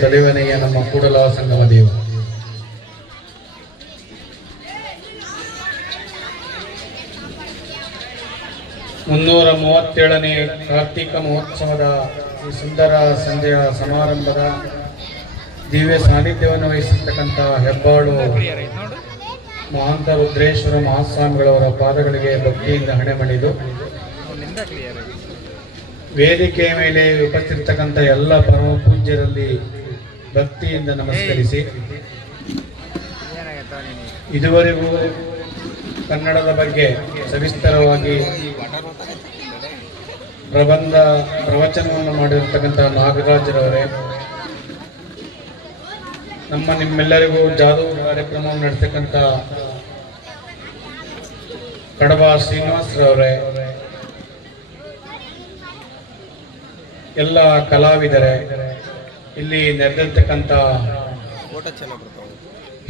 ತಲೆವನೆಯ ನಮ್ಮ ಕೂಡಲ ಸಂಗಮ ದೇವ. ಮುನ್ನೂರ ಮೂವತ್ತೇಳನೇ ಕಾರ್ತಿಕ ಮಹೋತ್ಸವದ ಈ ಸುಂದರ ಸಂಜೆಯ ಸಮಾರಂಭದ ದಿವ್ಯ ಸಾನ್ನಿಧ್ಯವನ್ನು ವಹಿಸಿರ್ತಕ್ಕಂಥ ಹೆಬ್ಬಾಳು ಮಹಾಂತ ರುದ್ರೇಶ್ವರ ಮಹಾಸ್ವಾಮಿಗಳವರ ಪಾದಗಳಿಗೆ ಭಕ್ತಿಯಿಂದ ಹಣೆ ಮಣಿದು, ವೇದಿಕೆಯ ಮೇಲೆ ಉಪಸ್ಥಿರ್ತಕ್ಕಂಥ ಎಲ್ಲ ಪರಮ ಪೂಜ್ಯರಲ್ಲಿ ಭಕ್ತಿಯಿಂದ ನಮಸ್ಕರಿಸಿ. ಇದುವರೆಗೂ ಕನ್ನಡದ ಬಗ್ಗೆ ಸವಿಸ್ತರವಾಗಿ ಪ್ರಬಂಧ, ಪ್ರವಚನವನ್ನು ಮಾಡಿರ್ತಕ್ಕಂಥ ನಾಗರಾಜರವರೇ, ನಮ್ಮ ನಿಮ್ಮೆಲ್ಲರಿಗೂ ಜಾದೂ ಕಾರ್ಯಕ್ರಮವನ್ನು ನಡೆಸ್ತಕ್ಕಂಥ ಕಡಬ ಶ್ರೀನಿವಾಸರವರೇ, ಎಲ್ಲ ಕಲಾವಿದರೇ ಇಲ್ಲಿ ನೆರೆದಿರ್ತಕ್ಕಂಥ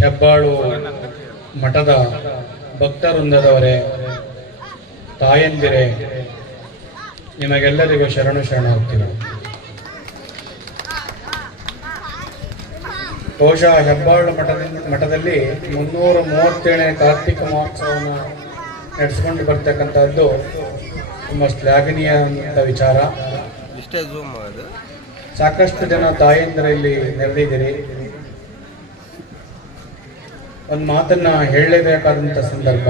ಹೆಬ್ಬಾಳು ಮಠದ ಭಕ್ತವೃಂದದವರೇ, ತಾಯಂದಿರೇ, ನಿಮಗೆಲ್ಲರಿಗೂ ಶರಣು ಶರಣಾರ್ಥಿಗಳು ಬಹುಶಃ ಹೆಬ್ಬಾಳು ಮಠದಿಂದ ಮಠದಲ್ಲಿ ಮುನ್ನೂರ ಮೂವತ್ತೇಳನೇ ಕಾರ್ತಿಕ ಮಹೋತ್ಸವವನ್ನು ನಡೆಸಿಕೊಂಡು ಬರ್ತಕ್ಕಂಥದ್ದು ತುಂಬ ಶ್ಲಾಘನೀಯ ವಿಚಾರ. ಸಾಕಷ್ಟು ಜನ ತಾಯಂದಿರು ಇಲ್ಲಿ ನೆರೆದಿದ್ದೀರಿ. ಒಂದು ಮಾತನ್ನ ಹೇಳಲೇಬೇಕಾದಂಥ ಸಂದರ್ಭ.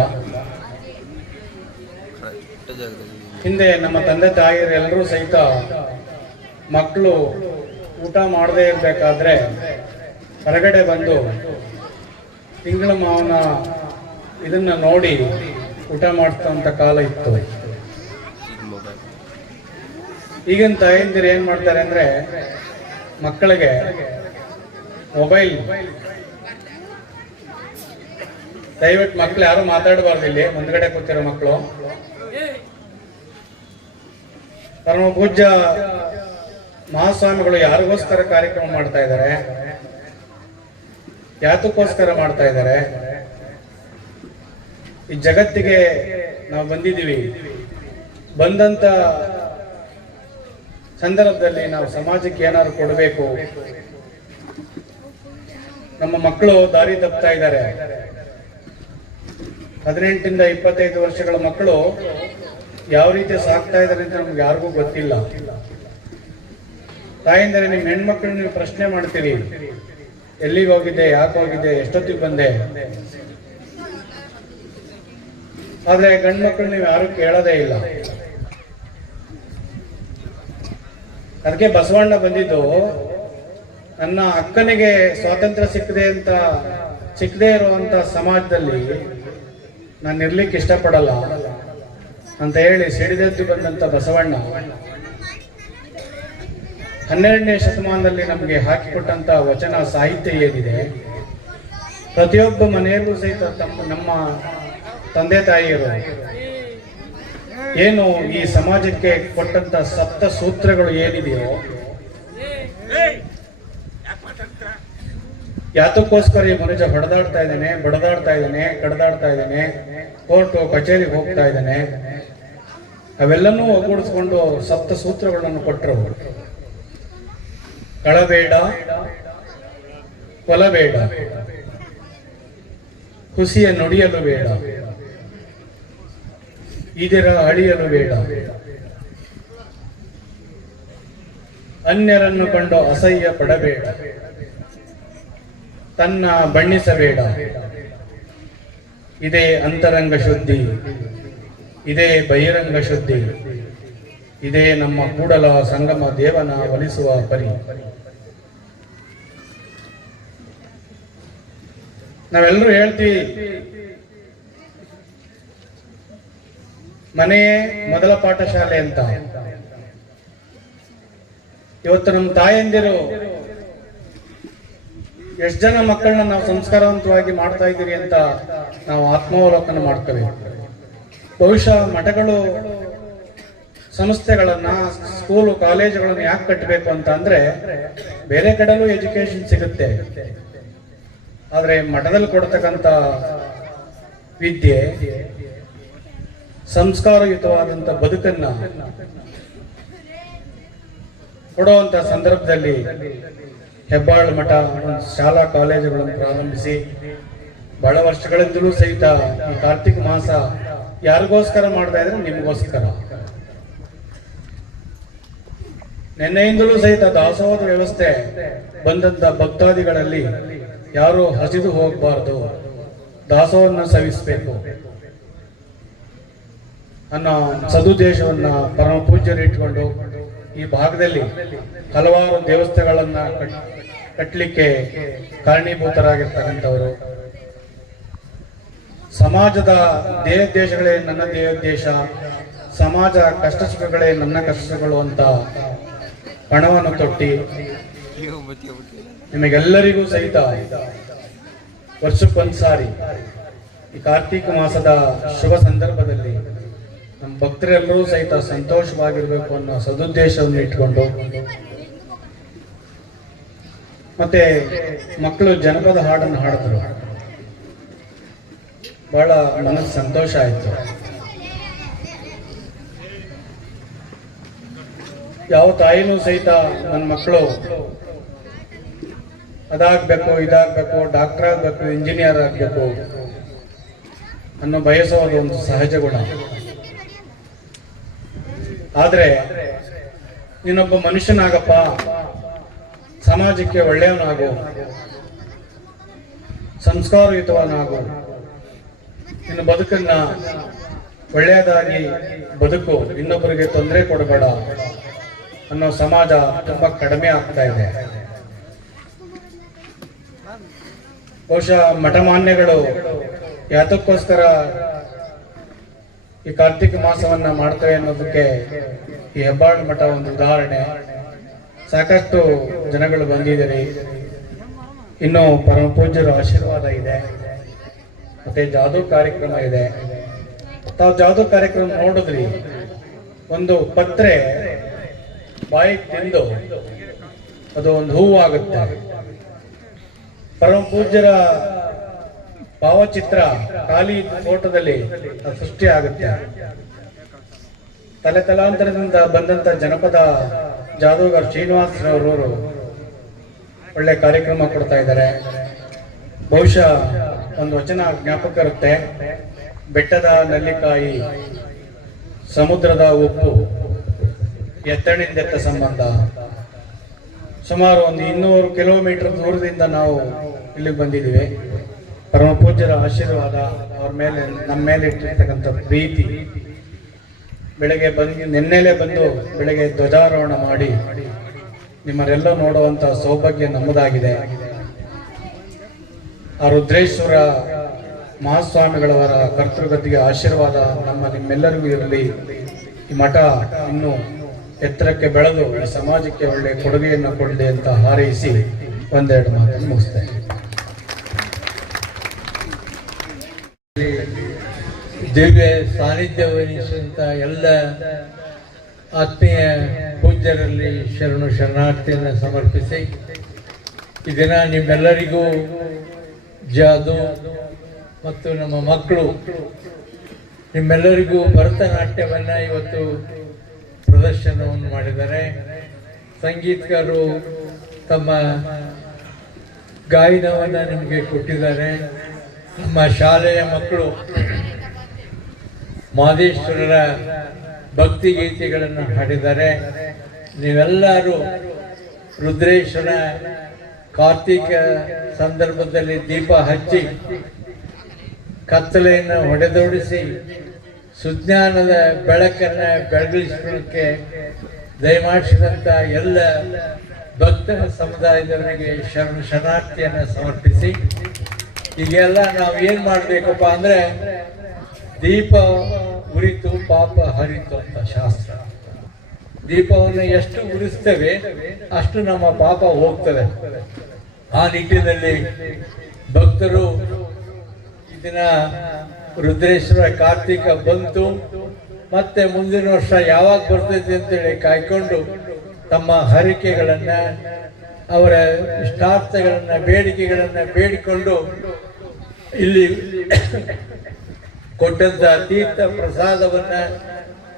ಹಿಂದೆ ನಮ್ಮ ತಂದೆ ತಾಯಿಯರೆಲ್ಲರೂ ಸಹಿತ ಮಕ್ಕಳು ಊಟ ಮಾಡದೇ ಇರಬೇಕಾದ್ರೆ ಹೊರಗಡೆ ಬಂದು ತಿಂಗಳ ಮಾವನ ಇದನ್ನ ನೋಡಿ ಊಟ ಮಾಡ್ತಂತ ಕಾಲ ಇತ್ತು. ಈಗಿನ ತಾಯಂದಿರು ಏನು ಮಾಡ್ತಾರೆ ಅಂದ್ರೆ ಮಕ್ಕಳಿಗೆ ಮೊಬೈಲ್. ದಯವಿಟ್ಟು ಮಕ್ಕಳು ಯಾರು ಮಾತಾಡಬಾರ್ದು ಇಲ್ಲಿ, ಮುಂದ್ಗಡೆ ಕೂತಿರೋ ಮಕ್ಕಳು ಪರಮ ಪೂಜ್ಯ ಮಹಾಸ್ವಾಮಿಗಳು ಯಾರಿಗೋಸ್ಕರ ಕಾರ್ಯಕ್ರಮ ಮಾಡ್ತಾ ಇದ್ದಾರೆ? ಯಾತಕ್ಕೋಸ್ಕರ ಮಾಡ್ತಾ ಇದ್ದಾರೆ? ಈ ಜಗತ್ತಿಗೆ ನಾವು ಬಂದಿದ್ದೀವಿ. ಬಂದಂತ ಸಂದರ್ಭದಲ್ಲಿ ನಾವು ಸಮಾಜಕ್ಕೆ ಏನಾದ್ರು ಕೊಡಬೇಕು? ನಮ್ಮ ಮಕ್ಕಳು ದಾರಿ ತಪ್ತಾ ಇದ್ದಾರೆ. ಹದಿನೆಂಟಿಂದ ಇಪ್ಪತ್ತೈದು ವರ್ಷಗಳ ಮಕ್ಕಳು ಯಾವ ರೀತಿ ಸಾಕ್ತಾ ಇದ್ದಾರೆ ಅಂತ ನಮ್ಗೆ ಯಾರಿಗೂ ಗೊತ್ತಿಲ್ಲ. ತಾಯಿಂದರೆ, ನಿಮ್ಮ ಹೆಣ್ಮಕ್ಳು ನೀವು ಪ್ರಶ್ನೆ ಮಾಡ್ತೀರಿ. ಎಲ್ಲಿಗೆ ಹೋಗಿದ್ದೆ ಯಾಕೆ ಹೋಗಿದ್ದೆ ಎಷ್ಟೊತ್ತಿಗೆ ಬಂದೆ? ಆದ್ರೆ ಗಂಡು ಮಕ್ಕಳು ನೀವು ಯಾರು ಕೇಳೋದೇ ಇಲ್ಲ. ಅದಕ್ಕೆ ಬಸವಣ್ಣ ಬಂದಿದ್ದು, ನನ್ನ ಅಕ್ಕನಿಗೆ ಸ್ವಾತಂತ್ರ್ಯ ಸಿಕ್ಕದೆ ಅಂತ, ಸಿಕ್ಕದೇ ಇರುವಂತ ಸಮಾಜದಲ್ಲಿ ನಾನು ಇರ್ಲಿಕ್ಕೆ ಇಷ್ಟಪಡಲ್ಲ ಅಂತ ಹೇಳಿ ಸಿಡಿದೆದ್ದು ಬಂದಂತ ಬಸವಣ್ಣ. ಹನ್ನೆರಡನೇ ಶತಮಾನದಲ್ಲಿ ನಮಗೆ ಹಾಕಿಕೊಟ್ಟಂತ ವಚನ ಸಾಹಿತ್ಯ ಏನಿದೆ ಪ್ರತಿಯೊಬ್ಬ ಮನೆಯಲ್ಲೂ ಸಹಿತ ತಮ್ಮ, ನಮ್ಮ ತಂದೆ ತಾಯಿಯರು ಏನು ಈ ಸಮಾಜಕ್ಕೆ ಕೊಟ್ಟಂತ ಸಪ್ತ ಸೂತ್ರಗಳು ಏನಿದೆಯೋ? ಯಾತಕ್ಕೋಸ್ಕರ ಈ ಮನುಷ್ಯ ಹೊಡೆದಾಡ್ತಾ ಇದ್ದಾನೆ, ಬಡದಾಡ್ತಾ ಇದ್ದಾನೆ, ಕಡದಾಡ್ತಾ ಇದ್ದಾನೆ ಕೋರ್ಟು ಕಚೇರಿಗೆ ಹೋಗ್ತಾ ಇದ್ದಾನೆ. ಅವೆಲ್ಲನೂ ಒಗ್ಗೂಡಿಸ್ಕೊಂಡು ಸಪ್ತ ಸೂತ್ರಗಳನ್ನು ಕೊಟ್ಟರು ಕಳಬೇಡ, ಕೊಲಬೇಡ. ಖುಷಿಯ ನುಡಿಯಲು ಬೇಡ. ಇದರ ಅಳಿಯಲು ಬೇಡ. ಅನ್ಯರನ್ನು ಕಂಡು ಅಸಹ್ಯ ಪಡಬೇಡ. ತನ್ನ ಬಣ್ಣಿಸಬೇಡ. ಇದೇ ಅಂತರಂಗ ಶುದ್ಧಿ. ಇದೇ ಬಹಿರಂಗ ಶುದ್ಧಿ. ಇದೇ ನಮ್ಮ ಕೂಡಲ ಸಂಗಮ ದೇವನ ಒಲಿಸುವ ಪರಿ. ನಾವೆಲ್ಲರೂ ಹೇಳ್ತೀವಿ ಮನೆಯೇ ಮೊದಲ ಪಾಠಶಾಲೆ ಅಂತ. ಇವತ್ತು ನಮ್ಮ ತಾಯಂದಿರು ಎಷ್ಟು ಜನ ಮಕ್ಕಳನ್ನ ನಾವು ಸಂಸ್ಕಾರವಂತವಾಗಿ ಮಾಡ್ತಾ ಇದ್ದೀರಿ ಅಂತ ನಾವು ಆತ್ಮಾವಲೋಕನ ಮಾಡ್ತೇವೆ. ಬಹುಶಃ ಮಠಗಳು ಸಂಸ್ಥೆಗಳನ್ನ, ಸ್ಕೂಲು, ಕಾಲೇಜುಗಳನ್ನು ಯಾಕೆ ಕಟ್ಟಬೇಕು ಅಂತ ಅಂದ್ರೆ ಬೇರೆ ಕಡೆಲೂ ಎಜುಕೇಶನ್ ಸಿಗುತ್ತೆ. ಆದ್ರೆ ಮಠದಲ್ಲಿ ಕೊಡ್ತಕ್ಕಂತ ವಿದ್ಯೆ ಸಂಸ್ಕಾರಯುತವಾದಂತ ಬದುಕನ್ನ ಕೊಡುವಂತ ಸಂದರ್ಭದಲ್ಲಿ ಹೆಬ್ಬಾಳ ಮಠ ಶಾಲಾ ಕಾಲೇಜುಗಳನ್ನು ಪ್ರಾರಂಭಿಸಿ ಬಹಳ ವರ್ಷಗಳಿಂದಲೂ ಸಹಿತ ಈ ಕಾರ್ತಿಕ ಮಾಸ ಯಾರಿಗೋಸ್ಕರ ಮಾಡ್ತಾ ಇದ್ರೆ ನಿಮಗೋಸ್ಕರ. ನಿನ್ನೆಯಿಂದಲೂ ಸಹಿತ ದಾಸೋಹದ ವ್ಯವಸ್ಥೆ ಬಂದಂತ ಭಕ್ತಾದಿಗಳಲ್ಲಿ ಯಾರು ಹಸಿದು ಹೋಗಬಾರ್ದು. ದಾಸೋಹವನ್ನು ಸವಿಸಬೇಕು. ಅನ್ನೋ ಸದುದ್ದೇಶವನ್ನ ಪರಮ ಪೂಜ್ಯರು ಇಟ್ಕೊಂಡು ಈ ಭಾಗದಲ್ಲಿ ಹಲವಾರು ದೇವಸ್ಥಾನಗಳನ್ನ ಕಟ್- ಕಟ್ಟಲಿಕ್ಕೆ ಕಾರಣೀಭೂತರಾಗಿರ್ತಕ್ಕಂಥವರು. ಸಮಾಜದ ದೇಹೋದ್ದೇಶಗಳೇ ನನ್ನ ದೇವೋದ್ದೇಶ ಸಮಾಜ ಕಷ್ಟ ಸುಖಗಳೇ ನನ್ನ ಕಷ್ಟಗಳು ಅಂತ ಪಣವನ್ನು ತೊಟ್ಟಿ ನಿಮಗೆಲ್ಲರಿಗೂ ಸಹಿತ ವರ್ಷಕ್ಕೊಂದ್ಸಾರಿ ಈ ಕಾರ್ತೀಕ ಮಾಸದ ಶುಭ ಸಂದರ್ಭದಲ್ಲಿ ನಮ್ಮ ಭಕ್ತರೆಲ್ಲರೂ ಸಹಿತ ಸಂತೋಷವಾಗಿರ್ಬೇಕು ಅನ್ನೋ ಸದುದ್ದೇಶವನ್ನು ಇಟ್ಕೊಂಡು. ಮತ್ತೆ ಮಕ್ಕಳು ಜನಪದ ಹಾಡನ್ನು ಹಾಡಿದ್ರು ಬಹಳ ಮನಸ್ಸು ಸಂತೋಷ ಆಯ್ತು. ಯಾವ ತಾಯಿನೂ ಸಹಿತ ನನ್ನ ಮಕ್ಕಳು ಅದಾಗಬೇಕು, ಇದಾಗಬೇಕು, ಡಾಕ್ಟರ್ ಆಗಬೇಕು, ಇಂಜಿನಿಯರ್ ಆಗಬೇಕು ಅನ್ನೋ ಬಯಸೋದು ಒಂದು ಸಹಜ ಗುಣ. ಆದ್ರೆ ನೀನೊಬ್ಬ ಮನುಷ್ಯನಾಗಪ್ಪ, ಸಮಾಜಕ್ಕೆ ಒಳ್ಳೆಯವನಾಗು, ಸಂಸ್ಕಾರಯುತವನಾಗು. ನಿನ್ನ ಬದುಕನ್ನ ಒಳ್ಳೆಯದಾಗಿ ಬದುಕು, ಇನ್ನೊಬ್ಬರಿಗೆ ತೊಂದರೆ ಕೊಡಬೇಡ ಅನ್ನೋ ಸಮಾಜ ತುಂಬಾ ಕಡಿಮೆ ಆಗ್ತಾ ಇದೆ. ಬಹುಶಃ ಮಠಮಾನ್ಯಗಳು ಯಾತಕ್ಕೋಸ್ಕರ ಈ ಕಾರ್ತಿಕ ಮಾಸವನ್ನ ಮಾಡ್ತೇವೆ ಅನ್ನೋದಕ್ಕೆ ಈ ಹೆಬ್ಬಾಳ ಮಠ ಒಂದು ಉದಾಹರಣೆ. ಸಾಕಷ್ಟು ಜನಗಳು ಬಂದಿದ್ದೀರಿ. ಇನ್ನು ಪರಮ ಪೂಜ್ಯರ ಆಶೀರ್ವಾದ ಇದೆ. ಮತ್ತೆ ಜಾದೂ ಕಾರ್ಯಕ್ರಮ ಇದೆ. ತಾವು ಜಾದೂ ಕಾರ್ಯಕ್ರಮ ನೋಡಿದ್ರಿ. ಒಂದು ಪತ್ರೆ ಬಾಯಿ ತಿಂದು ಅದು ಒಂದು ಹೂವು ಆಗುತ್ತೆ ಪರಮ ಪೂಜ್ಯರ ಭಾವಚಿತ್ರ ಖಾಲಿ ಫೋಟೋದಲ್ಲಿ ಸೃಷ್ಟಿ ಆಗುತ್ತೆ. ತಲೆ ತಲಾಂತರದಿಂದ ಬಂದಂತ ಜನಪದ ಜಾದೂಗಾರ್ ಶ್ರೀನಿವಾಸರವರು ಒಳ್ಳೆ ಕಾರ್ಯಕ್ರಮ ಕೊಡ್ತಾ ಇದ್ದಾರೆ. ಬಹುಶಃ ಒಂದು ವಚನ ಜ್ಞಾಪಕ ಇರುತ್ತೆ. ಬೆಟ್ಟದ ನಲ್ಲಿಕಾಯಿ, ಸಮುದ್ರದ ಉಪ್ಪು ಎತ್ತಣಿಂದೆತ್ತ ಸಂಬಂಧ. ಸುಮಾರು ಒಂದು ಇನ್ನೂರು ಕಿಲೋಮೀಟರ್ ದೂರದಿಂದ ನಾವು ಇಲ್ಲಿಗೆ ಬಂದಿದ್ದೀವಿ. ಪರಮ ಪೂಜ್ಯರ ಆಶೀರ್ವಾದ ಅವ್ರ ಮೇಲೆ ನಮ್ಮ ಮೇಲೆ ಇಟ್ಟಿರ್ತಕ್ಕಂಥ ಪ್ರೀತಿ ಬೆಳಗ್ಗೆ ಬಂದು, ನಿನ್ನೆಲೆ ಬಂದು ಬೆಳಗ್ಗೆ ಧ್ವಜಾರೋಹಣ ಮಾಡಿ ನಿಮ್ಮರೆಲ್ಲ ನೋಡುವಂತ ಸೌಭಾಗ್ಯ ನಮ್ಮದಾಗಿದೆ. ಆ ರುದ್ರೇಶ್ವರ ಮಹಾಸ್ವಾಮಿಗಳವರ ಕರ್ತೃಗತಿಗೆ ಆಶೀರ್ವಾದ ನಮ್ಮ ನಿಮ್ಮೆಲ್ಲರಿಗೂ ಇರಲಿ. ಈ ಮಠ ಇನ್ನು ಎತ್ತರಕ್ಕೆ ಬೆಳೆದು ಸಮಾಜಕ್ಕೆ ಒಳ್ಳೆ ಕೊಡುಗೆಯನ್ನು ಕೊಡಲಿ ಅಂತ ಹಾರೈಸಿ ಒಂದೆರಡು ಮಾತನ್ನು ಮುಗಿಸ್ತೇನೆ. ದಿವ್ಯ ಸಾನ್ನಿಧ್ಯ ವಹಿಸುವಂತ ಎಲ್ಲ ಆತ್ಮೀಯ ಪೂಜ್ಯರಲ್ಲಿ ಶರಣು ಶರಣಾರ್ಥಿಯನ್ನು ಸಮರ್ಪಿಸಿ, ಈ ದಿನ ನಿಮ್ಮೆಲ್ಲರಿಗೂ ಜಾದು ಮತ್ತು ನಮ್ಮ ಮಕ್ಕಳು, ನಿಮ್ಮೆಲ್ಲರಿಗೂ ಭರತನಾಟ್ಯವನ್ನು ಇವತ್ತು ಪ್ರದರ್ಶನವನ್ನು ಮಾಡಿದ್ದಾರೆ. ಸಂಗೀತಗಾರರು ತಮ್ಮ ಗಾಯನವನ್ನು ನಿಮಗೆ ಕೊಟ್ಟಿದ್ದಾರೆ. ನಮ್ಮ ಶಾಲೆಯ ಮಕ್ಕಳು ಮಾದೇಶ್ವರರ ಭಕ್ತಿ ಗೀತೆಗಳನ್ನು ಹಾಡಿದ್ದಾರೆ. ನೀವೆಲ್ಲರೂ ರುದ್ರೇಶ್ವರ ಕಾರ್ತಿಕ ಸಂದರ್ಭದಲ್ಲಿ ದೀಪ ಹಚ್ಚಿ ಕತ್ತಲೆಯನ್ನು ಹೊಡೆದೋಡಿಸಿ ಸುಜ್ಞಾನದ ಬೆಳಕನ್ನು ಬೆಳಗಿಸಲಿಕ್ಕೆ ದಯಮಾಡಿಸಿದಂಥ ಎಲ್ಲ ಭಕ್ತ ಸಮುದಾಯದವರಿಗೆ ಶರಣ ಶರಣಾರ್ಥಿಯನ್ನು ಸಮರ್ಪಿಸಿ ಈಗೆಲ್ಲ ನಾವು ಏನು ಮಾಡಬೇಕಪ್ಪ ಅಂದರೆ ದೀಪ ಉರಿತು ಪಾಪ ಹರಿತು ಅಂತ ಶಾಸ್ತ್ರ. ದೀಪವನ್ನು ಎಷ್ಟು ಉರಿಸ್ತೇವೆ ಅಷ್ಟು ನಮ್ಮ ಪಾಪ ಹೋಗ್ತದೆ ಆ ನಿಟ್ಟಿನಲ್ಲಿ ಭಕ್ತರು ಇದನ್ನ ರುದ್ರೇಶ್ವರ ಕಾರ್ತಿಕ ಬಂತು. ಮತ್ತೆ ಮುಂದಿನ ವರ್ಷ ಯಾವಾಗ ಬರ್ತೈತೆ ಅಂತೇಳಿ ಕಾಯ್ಕೊಂಡು ತಮ್ಮ ಹರಿಕೆಗಳನ್ನ, ಅವರ ಇಷ್ಟಾರ್ಥಗಳನ್ನ, ಬೇಡಿಕೆಗಳನ್ನ ಬೇಡಿಕೊಂಡು ಇಲ್ಲಿ ಕೊಟ್ಟಂತ ತೀರ್ಥ ಪ್ರಸಾದವನ್ನ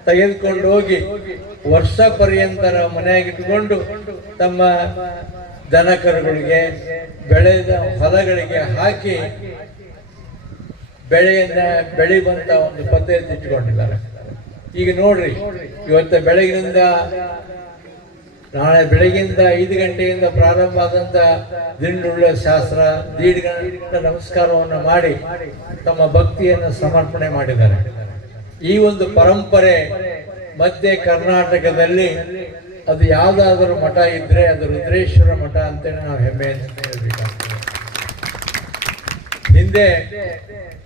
ತೆಗೆದುಕೊಂಡು ಹೋಗಿ ವರ್ಷ ಪರ್ಯಂತರ ಮನೆಯಾಗಿಟ್ಟುಕೊಂಡು ತಮ್ಮ ದನಕರುಗಳಿಗೆ ಬೆಳೆದ ಹೊಲಗಳಿಗೆ ಹಾಕಿ ಬೆಳೆಯನ್ನ ಬೆಳೆಯುವಂತ ಒಂದು ಪದ್ಧತಿ ಇಟ್ಕೊಂಡಿದ್ದಾರೆ ಈಗ ನೋಡ್ರಿ, ಇವತ್ತು ಬೆಳಗಿನಿಂದ ನಾಳೆ ಬೆಳಗಿಂದ ಐದು ಗಂಟೆಯಿಂದ ಪ್ರಾರಂಭ ಆದಂತ ದಿಂಡುಳ್ಳ ಶಾಸ್ತ್ರ ದೀರ್ಘ ನಮಸ್ಕಾರವನ್ನು ಮಾಡಿ ತಮ್ಮ ಭಕ್ತಿಯನ್ನು ಸಮರ್ಪಣೆ ಮಾಡಿದ್ದಾರೆ. ಈ ಒಂದು ಪರಂಪರೆ ಮಧ್ಯ ಕರ್ನಾಟಕದಲ್ಲಿ ಅದು ಯಾವುದಾದ್ರೂ ಮಠ ಇದ್ರೆ ಅದು ರುದ್ರೇಶ್ವರ ಮಠ ಅಂತೇಳಿ ನಾವು ಹೆಮ್ಮೆ ಅಂತ ಹಿಂದೆ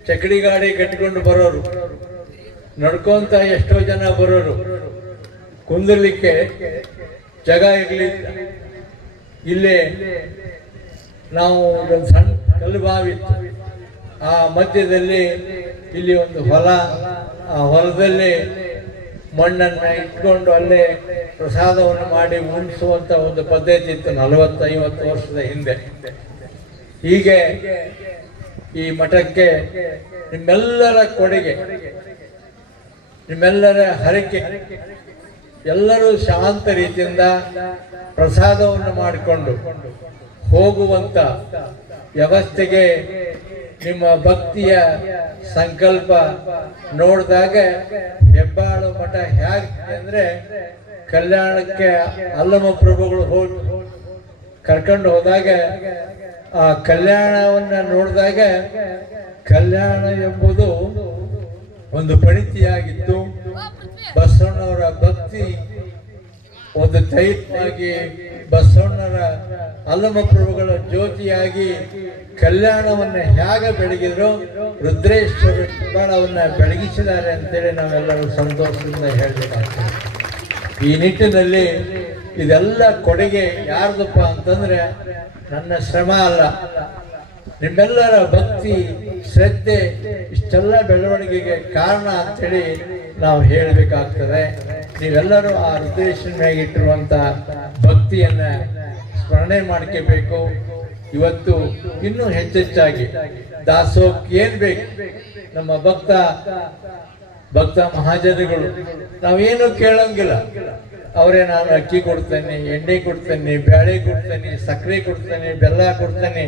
ಚಕಡಿ ಗಾಡಿ ಕಟ್ಟಿಕೊಂಡು ಬರೋರು, ನಡ್ಕೊಂತ ಎಷ್ಟೋ ಜನ ಬರೋರು, ಕುಂದಿರ್ಲಿಕ್ಕೆ ಜಾಗ ಇರಲಿ ಇಲ್ಲೇ ನಾವು ಒಂದು ಸಣ್ಣ ಕಲ್ಲು ಬಾವಿ. ಆ ಮಧ್ಯದಲ್ಲಿ ಇಲ್ಲಿ ಒಂದು ಹೊಲ, ಆ ಹೊಲದಲ್ಲಿ ಮಣ್ಣನ್ನು ಇಟ್ಕೊಂಡು ಅಲ್ಲೇ ಪ್ರಸಾದವನ್ನು ಮಾಡಿ ಉಣಿಸುವಂಥ ಒಂದು ಪದ್ಧತಿ ಇತ್ತು ನಲವತ್ತೈವತ್ತು ವರ್ಷದ ಹಿಂದೆ ಹೀಗೆ ಈ ಮಠಕ್ಕೆ ನಿಮ್ಮೆಲ್ಲರ ಕೊಡುಗೆ, ನಿಮ್ಮೆಲ್ಲರ ಹರಕೆ ಎಲ್ಲರೂ ಶಾಂತ ರೀತಿಯಿಂದ ಪ್ರಸಾದವನ್ನು ಮಾಡಿಕೊಂಡು ಹೋಗುವಂತ ವ್ಯವಸ್ಥೆಗೆ ನಿಮ್ಮ ಭಕ್ತಿಯ ಸಂಕಲ್ಪ ನೋಡಿದಾಗ ಹೆಬ್ಬಾಳು ಮಠ ಹೇಗೆ ಅಂದ್ರೆ ಕಲ್ಯಾಣಕ್ಕೆ ಅಲ್ಲಮ ಪ್ರಭುಗಳು ಹೋಗಿ ಕರ್ಕೊಂಡು ಹೋದಾಗ ಆ ಕಲ್ಯಾಣವನ್ನ ನೋಡಿದಾಗ ಕಲ್ಯಾಣ ಎಂಬುದು ಒಂದು ಪಣಿತಿಯಾಗಿತ್ತು ಬಸವಣ್ಣವರ ಭಕ್ತಿ ಒಂದು ತೈಲವಾಗಿ ಬಸವಣ್ಣರ ಅಲ್ಲಮ ಪ್ರಭುಗಳ ಜ್ಯೋತಿಯಾಗಿ ಕಲ್ಯಾಣವನ್ನ ಹೇಗೆ ಬೆಳಗಿದ್ರು? ರುದ್ರೇಶ್ವರ ಕಲ್ಯಾಣವನ್ನ ಬೆಳಗಿಸಿದ್ದಾರೆ ಅಂತೇಳಿ ನಾವೆಲ್ಲರೂ ಸಂತೋಷದಿಂದ ಹೇಳಬೇಕಾಗ್ತದೆ. ಈ ನಿಟ್ಟಿನಲ್ಲಿ ಇದೆಲ್ಲ ಕೊಡುಗೆ ಯಾರ್ದಪ್ಪ ಅಂತಂದ್ರೆ ನನ್ನ ಶ್ರಮ ಅಲ್ಲ. ನಿಮ್ಮೆಲ್ಲರ ಭಕ್ತಿ, ಶ್ರದ್ಧೆ ಇಷ್ಟೆಲ್ಲ ಬೆಳವಣಿಗೆಗೆ ಕಾರಣ ಅಂತೇಳಿ ನಾವು ಹೇಳಬೇಕಾಗ್ತದೆ. ನೀವೆಲ್ಲರೂ ಆ ಇಟ್ಟಿರುವಂತ ಭಕ್ತಿಯನ್ನ ಸ್ಮರಣೆ ಮಾಡ್ಕೋಬೇಕು. ಇವತ್ತು ಇನ್ನೂ ಹೆಚ್ಚೆಚ್ಚಾಗಿ ದಾಸೋಕ್ ಏನ್ ಬೇಕು? ನಮ್ಮ ಭಕ್ತ ಭಕ್ತ ಮಹಾಜನಗಳು, ನಾವೇನು ಕೇಳಂಗಿಲ್ಲ. ಅವರೇ ನಾನು ಅಕ್ಕಿ ಕೊಡ್ತೇನೆ, ಎಣ್ಣೆ ಕೊಡ್ತೇನೆ, ಬ್ಯಾಳೆ ಕೊಡ್ತೇನೆ, ಸಕ್ಕರೆ ಕೊಡ್ತೇನೆ, ಬೆಲ್ಲ ಕೊಡ್ತೇನೆ.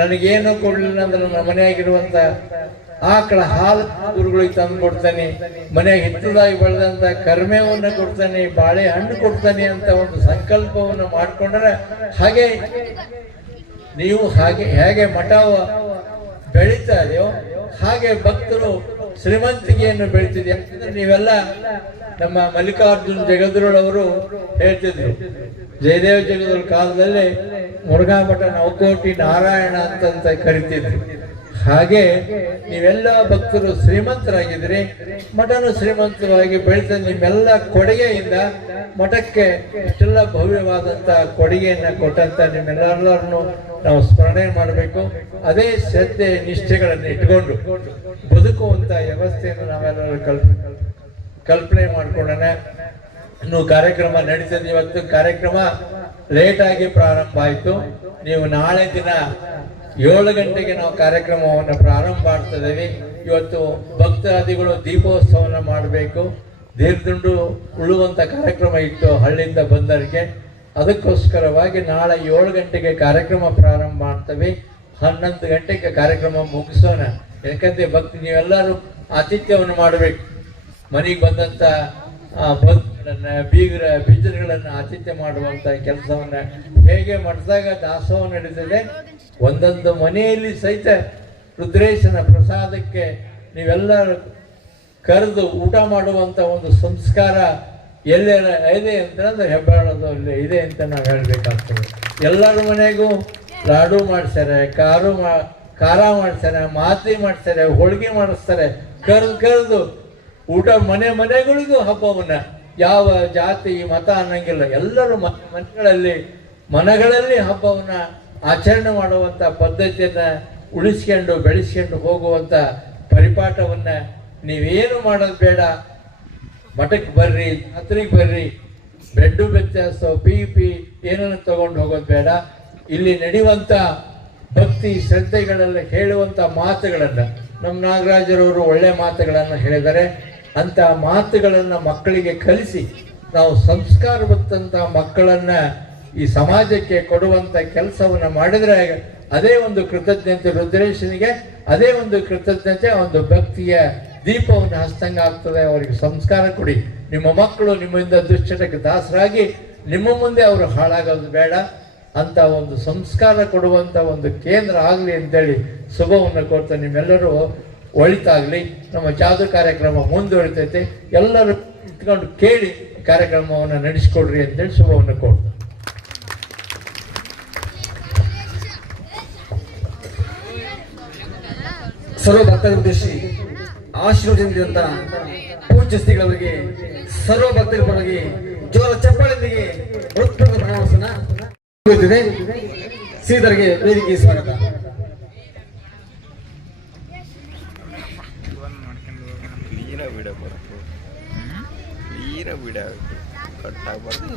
ನನಗೇನು ಕೊಡಲಿಲ್ಲ ಅಂದ್ರೆ ನನ್ನ ಮನೆಯಾಗಿರುವಂತ ಆಕಳ ಹಾಲು ಗುರುಗಳಿಗೆ ತಂದು ಕೊಡ್ತೇನೆ. ಮನೆಯಾಗ ಹಿತ್ತದಾಗಿ ಬೆಳೆದಂತ ಕರ್ಮೇವನ್ನ ಕೊಡ್ತೇನೆ ಬಾಳೆ ಹಣ್ಣು ಕೊಡ್ತೇನೆ ಅಂತ ಒಂದು ಸಂಕಲ್ಪವನ್ನು ಮಾಡ್ಕೊಂಡ್ರೆ ಹಾಗೆ ನೀವು ಹಾಗೆ ಹೇಗೆ ಮಠ ಬೆಳೀತಾ ಇದೆಯೋ ಹಾಗೆ ಭಕ್ತರು ಶ್ರೀಮಂತಿಗೆಯನ್ನು ಬೆಳೀತಿದೆ ಯಾಕಂದ್ರೆ ನೀವೆಲ್ಲ ನಮ್ಮ ಮಲ್ಲಿಕಾರ್ಜುನ್ ಜಗದ್ರೋಳವರು ಹೇಳ್ತಿದ್ರು. ಜಯದೇವ ಜಗದ್ರ ಕಾಲದಲ್ಲಿ ಮುರುಘಾ ಮಠ ನವಕೋಟಿ ನಾರಾಯಣ ಅಂತಂತ ಕರಿತಿದ್ರು. ಹಾಗೆ ನೀವೆಲ್ಲ ಭಕ್ತರು ಶ್ರೀಮಂತರಾಗಿದ್ರಿ ಮಠನು ಶ್ರೀಮಂತವಾಗಿ ಬೆಳೆದ ನಿಮ್ಮೆಲ್ಲ ಕೊಡುಗೆಯಿಂದ ಮಠಕ್ಕೆ ಇಷ್ಟೆಲ್ಲ ಭವ್ಯವಾದಂತ ಕೊಡುಗೆಯನ್ನ ಕೊಟ್ಟಂತ ನಿಮ್ಮೆಲ್ಲರನ್ನು ನಾವು ಸ್ಮರಣೆ ಮಾಡಬೇಕು. ಅದೇ ಶ್ರದ್ಧೆ, ನಿಷ್ಠೆಗಳನ್ನು ಇಟ್ಕೊಂಡು ಬದುಕುವಂತ ವ್ಯವಸ್ಥೆಯನ್ನು ನಾವೆಲ್ಲರೂ ಕಲ್ಪ ಕಲ್ಪನೆ ಮಾಡಿಕೊಡೋಣ ಇನ್ನು ಕಾರ್ಯಕ್ರಮ ನಡೀತದೆ ಇವತ್ತು. ಕಾರ್ಯಕ್ರಮ ಲೇಟ್ ಆಗಿ ಪ್ರಾರಂಭ ಆಯಿತು. ನೀವು ನಾಳೆ ದಿನ ಏಳು ಗಂಟೆಗೆ ನಾವು ಕಾರ್ಯಕ್ರಮವನ್ನು ಪ್ರಾರಂಭ ಮಾಡ್ತಿದ್ದೀವಿ ಇವತ್ತು ಭಕ್ತಾದಿಗಳು ದೀಪೋತ್ಸವನ ಮಾಡಬೇಕು. ದೀರ್ಘುಂಡು ಉಳುವಂಥ ಕಾರ್ಯಕ್ರಮ ಇತ್ತು ಹಳ್ಳಿಯಿಂದ ಬಂದವರಿಗೆ. ಅದಕ್ಕೋಸ್ಕರವಾಗಿ ನಾಳೆ ಏಳು ಗಂಟೆಗೆ ಕಾರ್ಯಕ್ರಮ ಪ್ರಾರಂಭ ಮಾಡ್ತೇವೆ. ಹನ್ನೊಂದು ಗಂಟೆಗೆ ಕಾರ್ಯಕ್ರಮ ಮುಗಿಸೋಣ. ಯಾಕಂದರೆ ಭಕ್ತಿ ನೀವೆಲ್ಲರೂ ಆತಿಥ್ಯವನ್ನು ಮಾಡಬೇಕು. ಮನೆಗೆ ಬಂದಂತ ಆ, ಬಂಧುಗಳನ್ನ ಬೀಗರ ಬೀಜರುಗಳನ್ನು ಆತಿಥ್ಯ ಮಾಡುವಂತ ಕೆಲಸವನ್ನ ಹೇಗೆ ಮಾಡಿದಾಗ ದಾಸೋಹ ನಡೀತದೆ ಒಂದೊಂದು ಮನೆಯಲ್ಲಿ ಸಹಿತ ರುದ್ರೇಶನ ಪ್ರಸಾದಕ್ಕೆ ನೀವೆಲ್ಲರೂ ಕರೆದು ಊಟ ಮಾಡುವಂತ ಒಂದು ಸಂಸ್ಕಾರ ಎಲ್ಲೆಲ್ಲ ಇದೆ ಅಂತಂದ್ರೆ ಹೆಬ್ಬಾಳದಲ್ಲಿ ಇದೆ ಅಂತ ನಾವು ಹೇಳಬೇಕಾಗ್ತದೆ. ಎಲ್ಲರ ಮನೆಗೂ ಲಾಡು ಮಾಡ್ತಾರೆ ಕಾರು ಮಾ, ಖಾರ ಮಾಡ್ತಾರೆ ಮಾತಿ ಮಾಡ್ತಾರೆ ಹೋಳಿಗೆ ಮಾಡಿಸ್ತಾರೆ, ಕರೆದು ಕರೆದು ಊಟ ಮನೆ ಮನೆಗಳಿಗೂ ಹಬ್ಬವನ್ನ. ಯಾವ ಜಾತಿ, ಮತ ಅನ್ನಂಗಿಲ್ಲ. ಎಲ್ಲರೂ ಮನೆ ಮನೆಗಳಲ್ಲಿ ಮನೆಗಳಲ್ಲಿ ಹಬ್ಬವನ್ನ ಆಚರಣೆ ಮಾಡುವಂತ ಪದ್ಧತಿಯನ್ನ ಉಳಿಸ್ಕೊಂಡು ಬೆಳೆಸ್ಕೊಂಡು ಹೋಗುವಂತ ಪರಿಪಾಠವನ್ನ ನೀವೇನು ಮಾಡೋದು ಬೇಡ. ಮಠಕ್ಕೆ ಬರ್ರಿ ಹತ್ರಿಗೆ ಬರ್ರಿ. ಬ್ರೆಡ್ಡು ವ್ಯತ್ಯಾಸ ಪಿ ಪಿ ಏನನ್ನು ತಗೊಂಡು ಹೋಗೋದು ಬೇಡ. ಇಲ್ಲಿ ನಡೆಯುವಂತ ಭಕ್ತಿ, ಶ್ರದ್ಧೆಗಳೆಲ್ಲ ಹೇಳುವಂತ ಮಾತುಗಳನ್ನು ನಮ್ಮ ನಾಗರಾಜರವರು ಒಳ್ಳೆ ಮಾತುಗಳನ್ನು ಹೇಳಿದ್ದಾರೆ. ಅಂತ ಮಾತುಗಳನ್ನು ಮಕ್ಕಳಿಗೆ ಕಲಿಸಿ ನಾವು ಸಂಸ್ಕಾರವಂತ ಮಕ್ಕಳನ್ನ ಈ ಸಮಾಜಕ್ಕೆ ಕೊಡುವಂತ ಕೆಲಸವನ್ನ ಮಾಡಿದರೆ ಅದೇ ಒಂದು ಕೃತಜ್ಞತೆ ರುದ್ರೇಶನಿಗೆ, ಅದೇ ಒಂದು ಕೃತಜ್ಞತೆ, ಒಂದು ಭಕ್ತಿಯ ದೀಪವನ್ನು ಹಸ್ತಂಗ ಆಗ್ತದೆ, ಅವರಿಗೆ ಸಂಸ್ಕಾರ ಕೊಡಿ. ನಿಮ್ಮ ಮಕ್ಕಳು ನಿಮ್ಮಿಂದ ದುಶ್ಚಟಕ್ಕೆ ದಾಸರಾಗಿ, ನಿಮ್ಮ ಮುಂದೆ ಅವರು ಹಾಳಾಗೋದು ಬೇಡ. ಅಂತ ಒಂದು ಸಂಸ್ಕಾರ ಕೊಡುವಂತ ಒಂದು ಕೇಂದ್ರ ಆಗಲಿ ಅಂತೇಳಿ ಶುಭವನ್ನು ಕೊಡ್ತಾ ನಿಮ್ಮೆಲ್ಲರೂ ಒಳಿತಾಗ್ಲಿ. ನಮ್ಮ ಜಾದು ಕಾರ್ಯಕ್ರಮ ಮುಂದುವರಿತೈತೆ. ಎಲ್ಲರೂ ಇಟ್ಕೊಂಡು ಕೇಳಿ ಕಾರ್ಯಕ್ರಮವನ್ನು ನಡೆಸಿಕೊಡ್ರಿ ಅಂತೇಳಿ ಶುಭವನ್ನು ಕೊಡ್ತಾರೆ ಸರ್ವ ಭಕ್ತರ ಉದ್ದೇಶಿ ಆಶೀರ್ವದಿಸಿದಂತ ಪೂಜ್ಯ ಶ್ರೀಗಳವರಿಗೆ ಸರ್ವ ಭಕ್ತರ ಪರವಾಗಿ ಜೋರ ಚಪ್ಪಳಿಗೆ ಉತ್ತಮ ಪ್ರವಾಸನ ಸೀದರಿಗೆ ವೇದಿಕೆ ಸ್ವಾಗತ. ಕ್ಲೀನ ಬಿಡ ಬರಕು ಕ್ಲೀನ ಬಿಡ ಕಟ್ಟಾಗಬಾರ್ದು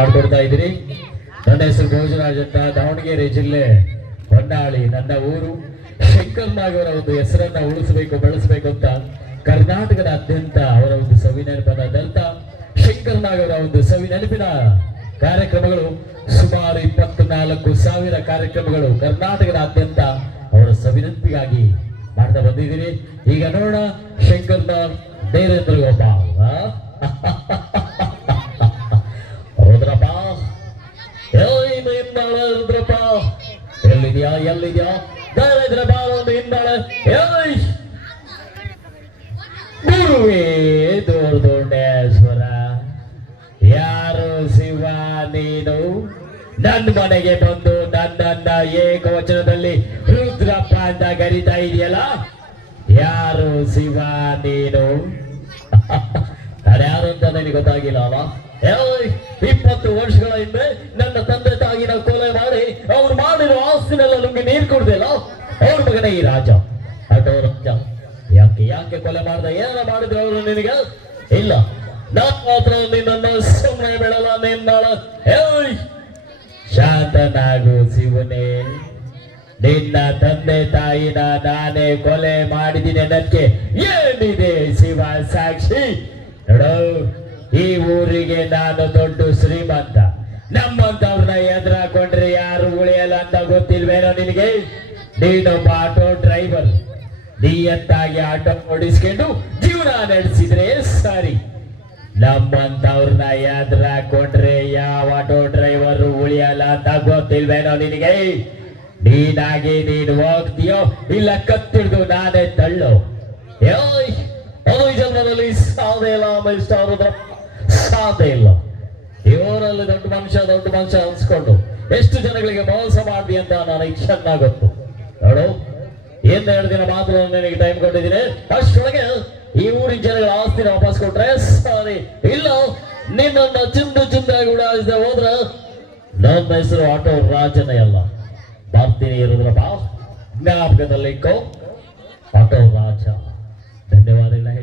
ಇದ್ದೀರಿ. ನನ್ನ ಹೆಸರು ಭೋಜರಾಜ್ ಅಂತ ದಾವಣಗೆರೆ ಜಿಲ್ಲೆ ಹೊನ್ನಾಳಿ, ನನ್ನ ಊರು. ಶಂಕರ್ ನಾಗವರ ಒಂದು ಹೆಸರನ್ನ ಉಳಿಸಬೇಕು, ಬೆಳೆಸಬೇಕು ಅಂತ ಕರ್ನಾಟಕದಾದ್ಯಂತ ಅವರ ಒಂದು ಸವಿ ನೆನಪನ್ನಾದಂತ ಶಂಕರ್ ನಾಗವರ ಒಂದು ಸವಿ ನೆನಪಿನ ಕಾರ್ಯಕ್ರಮಗಳು. ಸುಮಾರು ಇಪ್ಪತ್ನಾಲ್ಕು ಸಾವಿರ ಕಾರ್ಯಕ್ರಮಗಳು ಕರ್ನಾಟಕದಾದ್ಯಂತ ಅವರ ಸವಿ ನೆನಪಿಗಾಗಿ ಮಾಡ್ತಾ ಬಂದಿದ್ದೀರಿ. ಈಗ ನೋಡೋಣ ಶಂಕರ್ ನಾಗ್ ದೇವೇಂದ್ರ ಗೋಪಾಲ್ ಎಲ್ಲಿದ್ಯಾ? ಎಲ್ಲಿದ್ಯಾ? ಧೈರ್ಯ ಬಾಳ ಒಂದು ಹಿಂದಾಳ ಗುರುವೇ ದೊಡ್ಡೇಶ್ವರ ಯಾರು ಶಿವ ನೀನು? ನನ್ನ ಮನೆಗೆ ಬಂದು ನನ್ನನ್ನ ಏಕವಚನದಲ್ಲಿ ರುದ್ರಪ್ಪ ಅಂತ ಕರಿತಾ ಇದೆಯಲ್ಲ? ಯಾರು ಶಿವ ನೀನು? ಯಾರು ಅಂತ ನನಗೆ ಗೊತ್ತಾಗಿಲ್ಲ ಇಪ್ಪತ್ತು ವರ್ಷಗಳ ಹಿಂದೆ ನನ್ನ ತಂದೆ ತಾಯಿನ ಕೊಲೆ ಮಾಡಿ ಅವ್ರು ಮಾಡಿರೋ ಆಸ್ತಿನೆಲ್ಲ ನಮ್ಗೆ ನೀರು ಕೊಡ್ದಿಲ್ಲ ಅವ್ರ ಮಗನೇ ಈ ರಾಜ. ರಾಜ? ಯಾಕೆ ಯಾಕೆ ಕೊಲೆ ಮಾಡ್ದ? ಏನ ಮಾಡಿದ್ರು ಅವರು ನಿನಗೆ? ಇಲ್ಲ. ನಾನ್ ಮಾತ್ರ ನಿನ್ನನ್ನು ಸುಮ್ಮನೆ ಬಿಡಲ್ಲ ನಿನ್ನಾಳ ಏಯ್! ಶಾಂತನಾಗು ಶಿವನೇ. ನಿನ್ನ ತಂದೆ ತಾಯಿನ ನಾನೇ ಕೊಲೆ ಮಾಡಿದ್ದೀನಿ ಅನ್ನಕ್ಕೆ ಏನಿದೆ ಶಿವ ಸಾಕ್ಷಿ? ನೋಡು. ಈ ಊರಿಗೆ ನಾನು ದೊಡ್ಡ ಶ್ರೀಮಂತ. ನಮ್ಮಂತವ್ರನ್ನ ಎದುರಾಕೊಂಡ್ರೆ ಯಾರು ಉಳಿಯಲ್ಲ ಅಂತ ಗೊತ್ತಿಲ್ವೇನೋ ನಿನಗೆ? ನೀನೊಬ್ಬ ಆಟೋ ಡ್ರೈವರ್. ನಿಯತ್ತಾಗಿ ಆಟೋ ಓಡಿಸ್ಕೊಂಡು ಜೀವನ ನಡೆಸಿದ್ರೆ ಸರಿ. ನಮ್ಮಂತವ್ರನ್ನ ಎದುರಾಕೊಂಡ್ರೆ ಯಾವ ಆಟೋ ಡ್ರೈವರ್ ಉಳಿಯಲ್ಲ ಅಂತ ಗೊತ್ತಿಲ್ವೇನೋ ನಿನಗೆ? ನೀನಾಗಿ ನೀನು ಹೋಗ್ತೀಯೋ ಇಲ್ಲ ಕತ್ತಿಡ್ದು ನಾನೇ ತಳ್ಳೋ? ಏಯ್, ಓಯ್ ಇಲ್ಲ ಮಿಸ್ಟರ್ ರುದ್ರ. ಸಾಧ್ಯ ಇಲ್ಲ. ಇವರಲ್ಲಿ ದೊಡ್ಡ ಮನುಷ್ಯ ದೊಡ್ಡ ಮನುಷ್ಯ ಅನ್ಸ್ಕೊಂಡು ಎಷ್ಟು ಜನಗಳಿಗೆ ಮೋಸ ಮಾಡಿ ಅಂತ ನಾನು ಚೆನ್ನಾಗೊತ್ತು ನೋಡು, ಏನ್ ಎರಡು ದಿನ ಮಾತ್ರ ನಿನಗೆ ಟೈಮ್ ಕೊಟ್ಟಿದ್ದೀನಿ. ಅಷ್ಟೊಳಗೆ ಈ ಊರಿನ ಜನಗಳ ಆಸ್ತಿನ ವಾಪಸ್ ಕೊಟ್ರೆ ಸಾರಿ. ಇಲ್ಲ ನಿನ್ನ ಚಿಂದು ಚಿಂದಾಗಿ ಉಡಾಯಿಸದೆ ಹೋದ್ರೆ ನನ್ನ ಹೆಸರು ಆಟೋ ರಾಜನೇ ಅಲ್ಲ. ಬರ್ತೀನಿ ಇರುದ್ರಪ್ಪ. ಜ್ಞಾಪಕದಲ್ಲಿ ಆಟೋ ರಾಜ. ಧನ್ಯವಾದಗಳ.